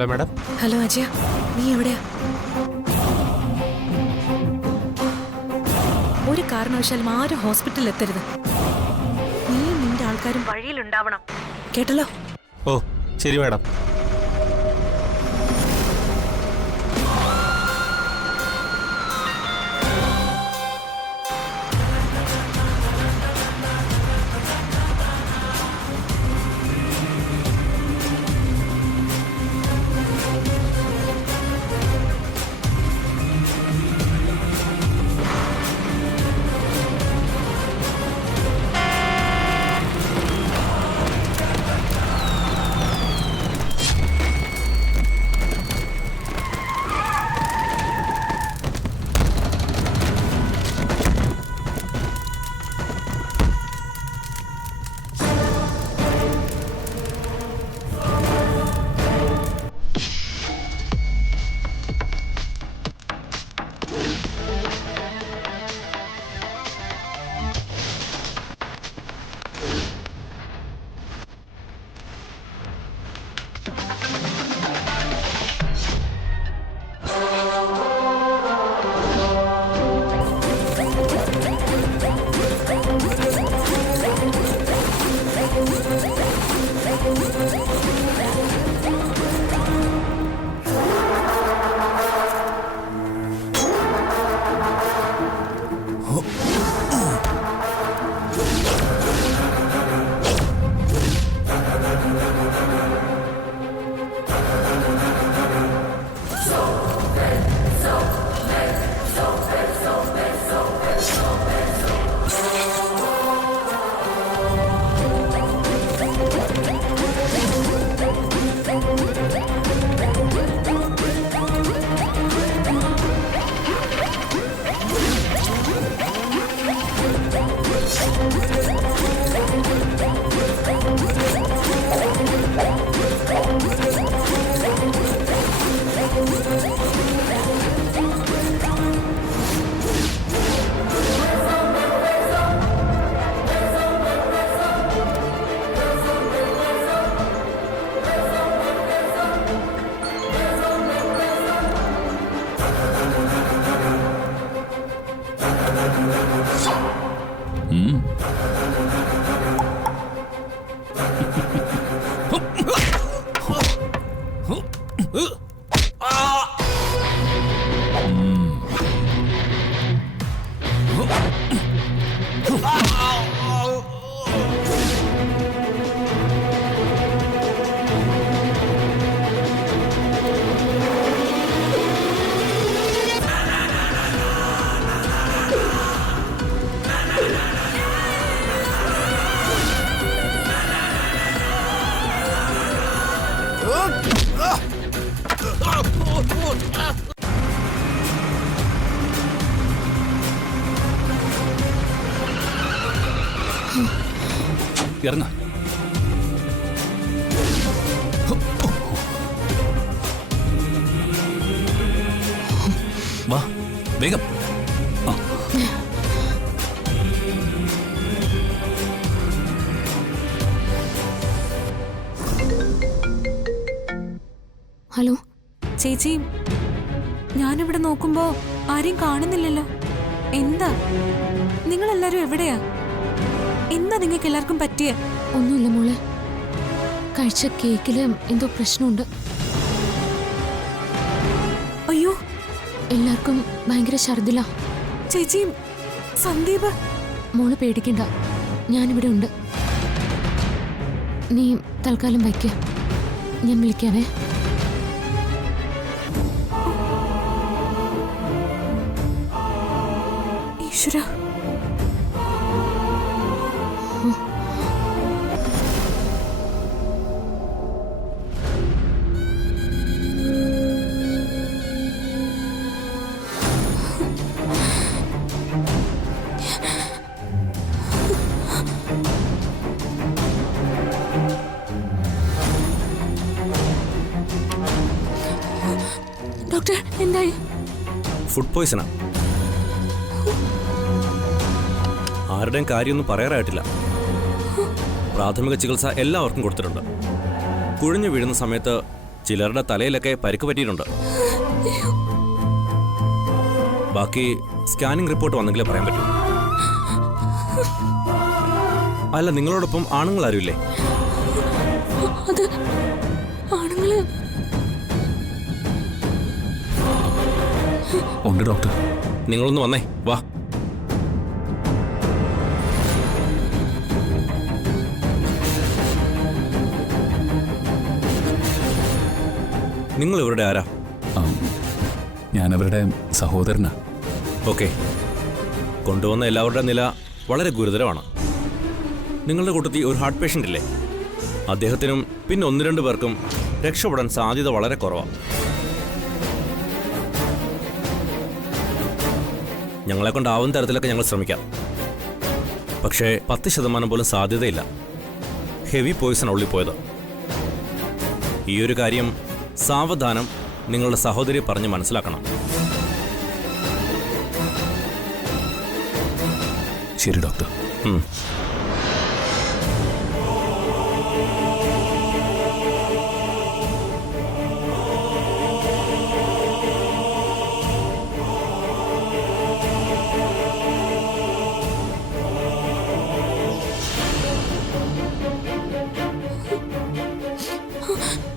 Hello madam. Hello Ajaya, നീ എവിടെയാ? ഒരു കാരണവശാലും ആരും ഹോസ്പിറ്റലിൽ എത്തരുത്. നീ നിന്റെ ആൾക്കാരും വഴിയിലുണ്ടാവണം, കേട്ടല്ലോ? ഓ ശരി മാഡം. ഇറങ്ങ. വാ വേഗം. ഹലോ ചേച്ചി, ഞാനിവിടെ നോക്കുമ്പോ ആരെയും കാണുന്നില്ലല്ലോ. എന്താ നിങ്ങളെല്ലാരും എവിടെയാ? എന്താ നിങ്ങൾക്ക് എല്ലാവർക്കും പറ്റിയ? ഒന്നുമില്ല മോളെ, കഴിച്ച കേക്കില് എന്തോ പ്രശ്നമുണ്ട്. അയ്യോ, എല്ലാവർക്കും ഭയങ്കര ഛർദില. ചേച്ചി, സന്ദീപ്. മോള് പേടിക്കണ്ട, ഞാനിവിടെ ഉണ്ട്. നീ തൽക്കാലം വയ്ക്ക, ഞാൻ വിളിക്കാവേ. ഈശ്വര, ഡോക്ടർ എന്തായി? ഫുഡ് പോയ്സണാ. ആരുടെയും കാര്യമൊന്നും പറയാറായിട്ടില്ല. പ്രാഥമിക ചികിത്സ എല്ലാവർക്കും കൊടുത്തിട്ടുണ്ട്. കുഴഞ്ഞു വീഴുന്ന സമയത്ത് ചിലരുടെ തലയിലൊക്കെ പരിക്ക് പറ്റിയിട്ടുണ്ട്. ബാക്കി സ്കാനിംഗ് റിപ്പോർട്ട് വന്നെങ്കിലേ പറയാൻ പറ്റൂ. അല്ല, നിങ്ങളോടൊപ്പം ആണുങ്ങൾ ആരുമില്ലേ? അത് ആണുങ്ങള് ഉണ്ട് ഡോക്ടർ. നിങ്ങളൊന്ന് വന്നേ, വാ. നിങ്ങൾ ഇവരുടെ ആരാ? ഞാനവരുടെ സഹോദരനാ. ഓക്കെ. കൊണ്ടുവന്ന എല്ലാവരുടെ നില വളരെ ഗുരുതരമാണ്. നിങ്ങളുടെ കൂട്ടത്തിൽ ഒരു ഹാർട്ട് പേഷ്യൻ്റ് ഇല്ലേ? അദ്ദേഹത്തിനും പിന്നെ 1-2 പേർക്കും രക്ഷപ്പെടാൻ സാധ്യത വളരെ കുറവാണ്. ഞങ്ങളെ കൊണ്ടാവുന്ന തരത്തിലൊക്കെ ഞങ്ങൾ ശ്രമിക്കാം. പക്ഷേ 10% പോലും സാധ്യതയില്ല. ഹെവി പോയിസൺ ഉള്ളിപ്പോയത്. ഈ ഒരു കാര്യം സാവധാനം നിങ്ങളുടെ സഹോദരി പറഞ്ഞ് മനസ്സിലാക്കണം. ശരി ഡോക്ടർ.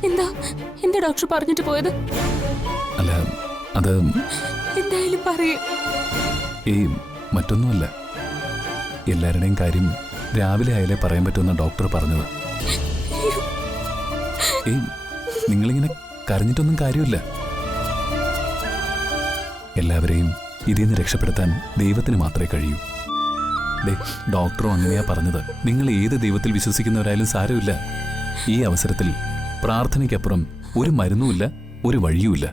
എന്താ എന്താ ഡോക്ടർ പറഞ്ഞിട്ട് പോയത്? അല്ല, അത് എന്തായാലും പറയൂ. ഈ മറ്റൊന്നുമല്ല, എല്ലാവരുടെയും കാര്യം രാവിലെ ആയാലേ പറയാൻ പറ്റുമെന്ന ഡോക്ടർ പറഞ്ഞത്. നിങ്ങളിങ്ങനെ കരഞ്ഞിട്ടൊന്നും കാര്യമില്ല. എല്ലാവരെയും ഇതിൽ നിന്ന് രക്ഷപ്പെടുത്താൻ ദൈവത്തിന് മാത്രമേ കഴിയൂ. ഡോക്ടറും അങ്ങനെയാ പറഞ്ഞത്. നിങ്ങൾ ഏത് ദൈവത്തിൽ വിശ്വസിക്കുന്നവരായാലും സാരമില്ല. ഈ അവസരത്തിൽ പ്രാർത്ഥനയ്ക്കപ്പുറം ഒരു മരുന്നുമില്ല, ഒരു വഴിയുമില്ല.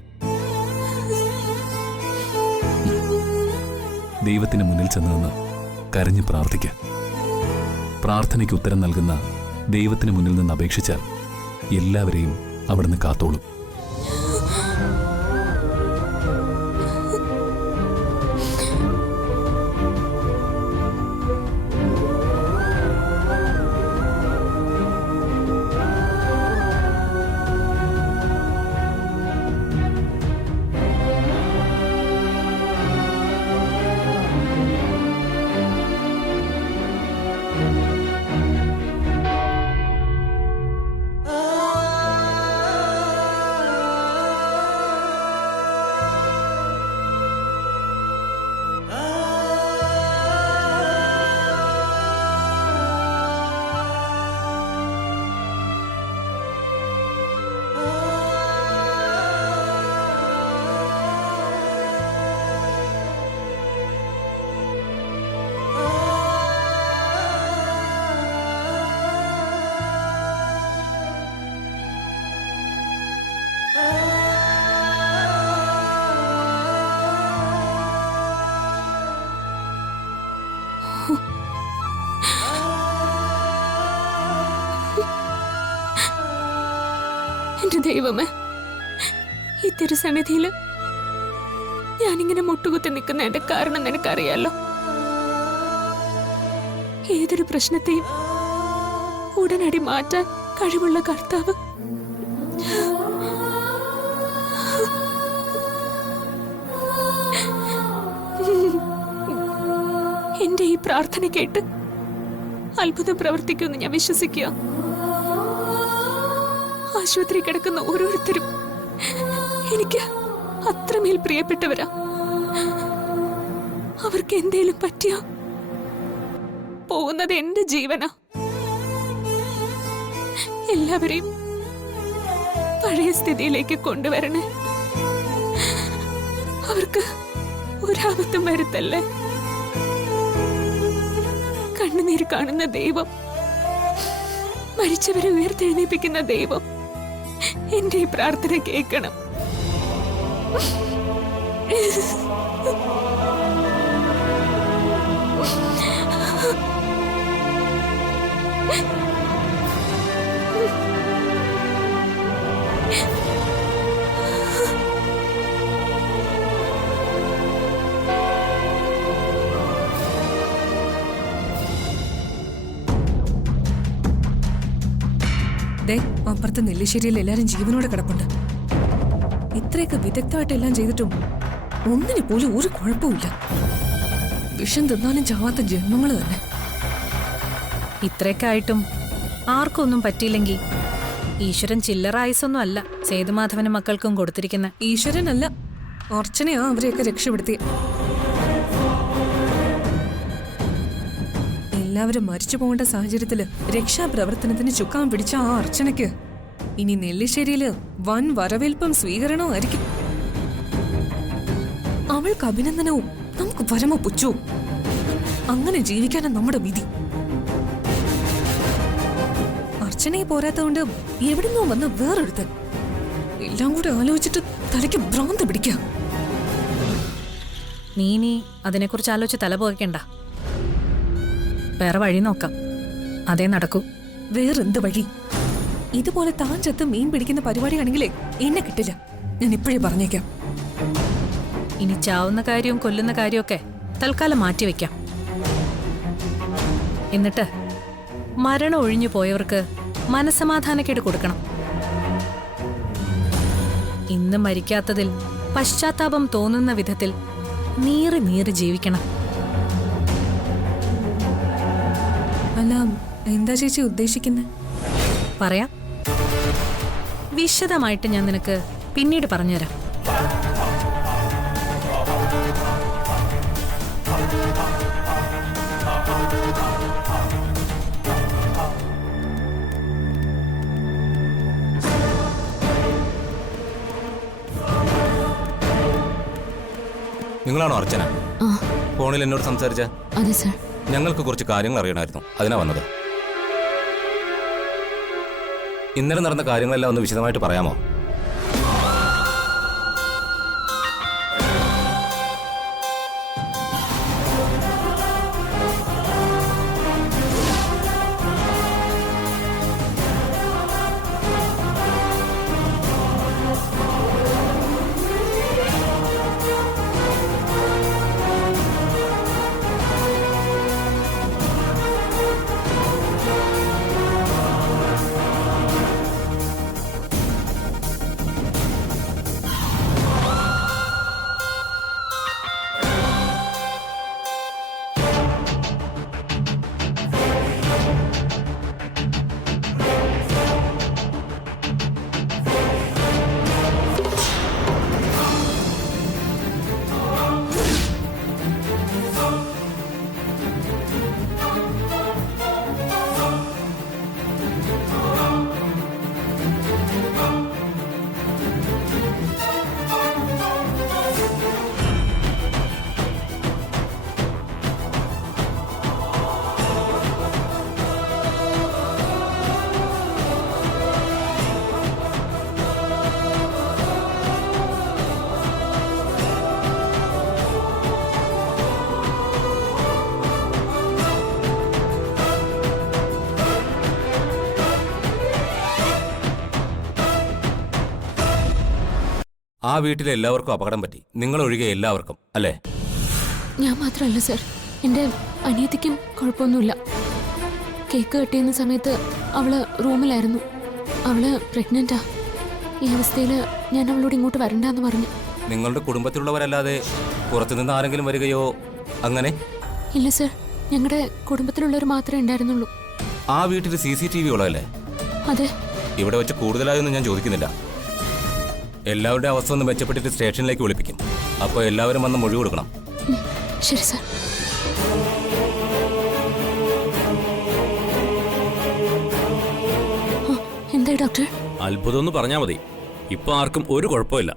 ദൈവത്തിന് മുന്നിൽ ചെന്ന് നിന്ന് കരഞ്ഞ് പ്രാർത്ഥിക്കാൻ. പ്രാർത്ഥനയ്ക്ക് ഉത്തരം നൽകുന്ന ദൈവത്തിന് മുന്നിൽ നിന്ന് അപേക്ഷിച്ചാൽ എല്ലാവരെയും അവിടുന്ന് കാത്തോളും. എന്റെ ദൈവമേ, ഈ തിരുസന്നിധിയില് ഞാനിങ്ങനെ മുട്ടുകുത്തി നിൽക്കുന്നതിന്റെ കാരണം നിനക്കറിയാലോ. ഏതൊരു പ്രശ്നത്തെയും ഉടനടി മാറ്റാൻ കഴിവുള്ള കർത്താവ് എന്റെ ഈ പ്രാർത്ഥന കേട്ട് അത്ഭുതം പ്രവർത്തിക്കുമെന്ന് ഞാൻ വിശ്വസിക്കുക. ആശുപത്രി കിടക്കുന്ന ഓരോരുത്തരും എനിക്ക് അത്രമേൽ പ്രിയപ്പെട്ടവരാ. അവർക്ക് എന്തേലും പറ്റിയ പോകുന്നത് എന്റെ ജീവനാ. എല്ലാവരെയും പഴയ സ്ഥിതിയിലേക്ക് കൊണ്ടുവരണേ. അവർക്ക് ഒരാപത്തും വരുത്തല്ലേ. കണ്ണുനീര് കാണുന്ന ദൈവം, മരിച്ചവരെ ഉയർത്തെഴുന്നേൽപ്പിക്കുന്ന ദൈവം എന്റെ ഈ പ്രാർത്ഥന കേൾക്കണം. ദേ, അപ്പുറത്തെ നെല്ലിശ്ശേരിയിൽ എല്ലാരും ജീവനോടെ കിടപ്പുണ്ട്. ഇത്രയൊക്കെ വിദഗ്ധമായിട്ട് എല്ലാം ചെയ്തിട്ടും ഒന്നിന് പോലും ഒരു കുഴപ്പമില്ല. വിഷം തിന്നാലും ചാവാത്ത ജന്മങ്ങൾ തന്നെ. ഇത്രയൊക്കെ ആയിട്ടും ആർക്കൊന്നും പറ്റിയില്ലെങ്കിൽ ഈശ്വരൻ ചില്ലറ ആയുസൊന്നും അല്ല സേതുമാധവനും മക്കൾക്കും കൊടുത്തിരിക്കുന്ന. ഈശ്വരനല്ല, അർച്ചനയാ അവരെയൊക്കെ രക്ഷപ്പെടുത്തി. എല്ലാവരും മരിച്ചു പോകേണ്ട സാഹചര്യത്തില് രക്ഷാപ്രവർത്തനത്തിന് ചുക്കാൻ പിടിച്ച ആ അർച്ചനയ്ക്ക് ഇനി നെല്ലിശ്ശേരിയില് വൻ വരവേൽപ്പും സ്വീകരണവും ആയിരിക്കും. അവൾക്ക് അഭിനന്ദനവും നമുക്ക് പരമ പുച്ഛവും. അങ്ങനെ ജീവിക്കാനാണ് നമ്മുടെ വിധി. അർച്ചനയെ പോരാത്തതുകൊണ്ട് എവിടുന്നോ വന്ന് വേറെടുത്ത് എല്ലാം കൂടെ ആലോചിച്ചിട്ട് തലയ്ക്ക് ഭ്രാന്ത് പിടിക്കാം. നീ അതിനെക്കുറിച്ച് ആലോചിച്ച് തല പോകേണ്ട. വേറെ വഴി നോക്കാം, അതേ നടക്കൂ. വേറെന്ത് വഴി? ഇതുപോലെ താൻ ചത്ത് മീൻ പിടിക്കുന്ന പരിപാടിയാണെങ്കിലേ എന്നെ കിട്ടില്ല. ഞാൻ ഇപ്പോഴേ പറഞ്ഞേക്കാം. ഇനി ചാവുന്ന കാര്യവും കൊല്ലുന്ന കാര്യമൊക്കെ തൽക്കാലം മാറ്റിവെക്കാം. എന്നിട്ട് മരണം ഒഴിഞ്ഞു പോയവർക്ക് മനസ്സമാധാനക്കേട് കൊടുക്കണം. ഇന്ന് മരിക്കാത്തതിൽ പശ്ചാത്താപം തോന്നുന്ന വിധത്തിൽ നീറി നീറി ജീവിക്കണം. അല്ല, എന്താ ചേച്ചി ഉദ്ദേശിക്കുന്നത്? പറയാം, വിശദമായിട്ട് ഞാൻ നിനക്ക് പിന്നീട് പറഞ്ഞുതരാം. നിങ്ങളാണോ അർച്ചന? ഫോണിൽ എന്നോട് സംസാരിച്ച? അതെ സർ. ഞങ്ങൾക്ക് കുറച്ച് കാര്യങ്ങൾ അറിയണമായിരുന്നു, അതിനാ വന്നത്. ഇന്നലെ നടന്ന കാര്യങ്ങളെല്ലാം ഒന്ന് വിശദമായിട്ട് പറയാമോ? ആ വീട്ടിലെ എല്ലാവർക്കും അപകടം പറ്റി, നിങ്ങളൊഴികെ എല്ലാവർക്കും, അല്ലേ? ഞാൻ മാത്രമല്ല സർ, എൻ്റെ അനിയത്തിക്കും കുഴപ്പമൊന്നുമില്ല. കേക്ക് കട്ടിയുന്ന സമയത്ത് അവള് റൂമിലായിരുന്നു. അവള് പ്രഗ്നന്റാ. ഈ അവസ്ഥയിൽ ഞാൻ അവളോട് ഇങ്ങോട്ട് വരണ്ടെന്ന് പറഞ്ഞു. നിങ്ങളുടെ കുടുംബത്തിലുള്ളവരല്ലാതെ പുറത്തുനിന്ന് ആരെങ്കിലും വരികയോ അങ്ങനെ? ഇല്ല സർ, ഞങ്ങളുടെ കുടുംബത്തിലുള്ളവർ മാത്രമേ ഉണ്ടായിരുന്നുള്ളൂ. ആ വീട്ടിൽ CCTV ഉള്ളതല്ലേ? അതെ. ഇവിടെ വെച്ച് കൂടുതലായൊന്നും ഞാൻ ചോദിക്കുന്നില്ല. എല്ലാവരുടെ അവസ്ഥ ഒന്ന് മെച്ചപ്പെട്ടിട്ട് സ്റ്റേഷനിലേക്ക് വിളിപ്പിക്കും. അപ്പോൾ എല്ലാവരും വന്ന് മൊഴി കൊടുക്കണം. ശരി സർ. എന്തായി ഡോക്ടർ? അത്ഭുതം എന്ന് പറഞ്ഞാൽ മതി. ഇപ്പൊ ആർക്കും ഒരു കുഴപ്പമില്ല.